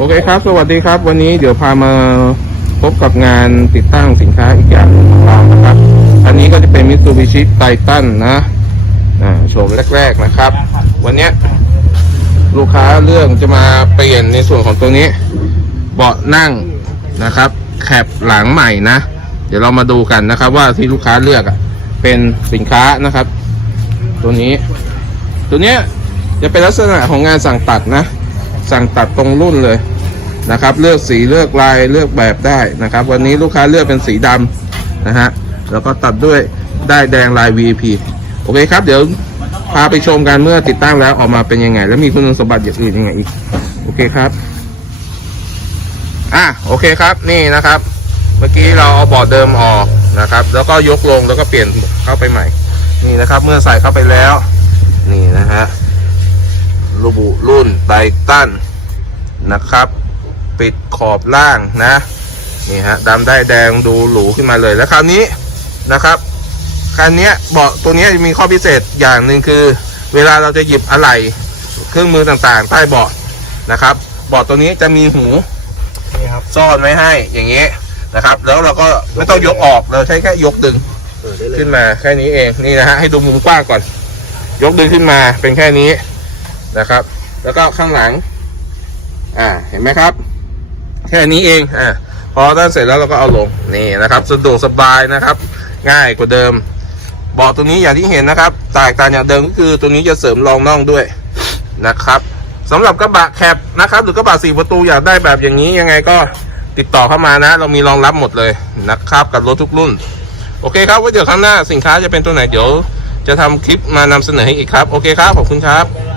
โอเคครับ สวัสดีครับ วันนี้เดี๋ยวพามาพบกับงานติดตั้งสินค้าอีกอย่างหนึ่งของเรานะครับ อันนี้ก็จะเป็น Mitsubishi Titan นะอ่าโฉมแรก ๆนะครับ วันนี้ลูกค้าเรื่องจะมาเปลี่ยนในส่วนของตัวนี้ เบาะนั่งนะครับแคปหลังใหม่นะ เดี๋ยวเรามาดูกันนะครับ ว่าที่ลูกค้าเลือกเป็นสินค้านะครับ ตัวนี้ ตัวเนี้ยจะเป็นลักษณะของงานสั่งตัดนะ สั่งตัดตรงรุ่นเลยนะครับ เลือกสีเลือกลายเลือกแบบได้นะครับ วันนี้ลูกค้าเลือกเป็นสีดำนะฮะแล้วก็ตัดด้วยได้แดงลาย VP โอเคครับ เดี๋ยวพาไปชมกันเมื่อติดตั้งแล้วออกมาเป็นยังไง แล้วมีคุณสมบัติอย่างอื่นยังไงอีก โอเคครับ อะโอเคครับนี่นะครับ เมื่อกี้เราเอาบอร์ดเดิมออกนะครับ แล้วก็ยกลงแล้วก็เปลี่ยนเข้าไปใหม่ นี่นะครับ เมื่อใส่เข้าไปแล้ว นี่นะฮะ ระบุรุ่นไททันนะครับ ปิดขอบล่างนะ นี่ฮะดำได้แดงดูหรูขึ้นมาเลยแล้วคราวนี้นะครับคันเนี้ยเบาะตัวเนี้ยมีข้อพิเศษอย่างหนึ่งคือ เวลาเราจะหยิบอะไหล่เครื่องมือต่างๆ ใต้เบาะนะครับเบาะตัวนี้จะมีหูนี่ครับซ่อนไว้ให้อย่างเงี้ยนะครับ แล้วเราก็ไม่ต้องยกออกเราใช้แค่ยกดึงเปิดได้เลยขึ้นมาแค่นี้เองนี่นะฮะให้ดูมุมกว้างก่อน ยกดึงขึ้นมาเป็นแค่นี้ นะครับ แล้วก็ข้างหลัง อ่าเห็นไหมครับ แค่นี้เองอ่าพอด้านเสร็จแล้วเราก็เอาลงนี่นะครับสะดวกสบายนะครับ ง่ายกว่าเดิมเบาะตัวนี้อย่างที่เห็นนะครับแตกต่างจากเดิมก็คือตัวนี้จะเสริมรองน่องด้วยนะครับสำหรับกระบะแคปนะครับ หรือกระบะสี่ประตูอยากได้แบบอย่างนี้ยังไงก็ติดต่อเข้ามานะ เรามีรองรับหมดเลยนะครับ กับรถทุกรุ่น โอเคครับไว้เดี๋ยวข้างหน้าสินค้าจะเป็นตัวไหนเดี๋ยว จะทำคลิปมานำเสนอให้อีกครับ โอเคครับ ขอบคุณครับ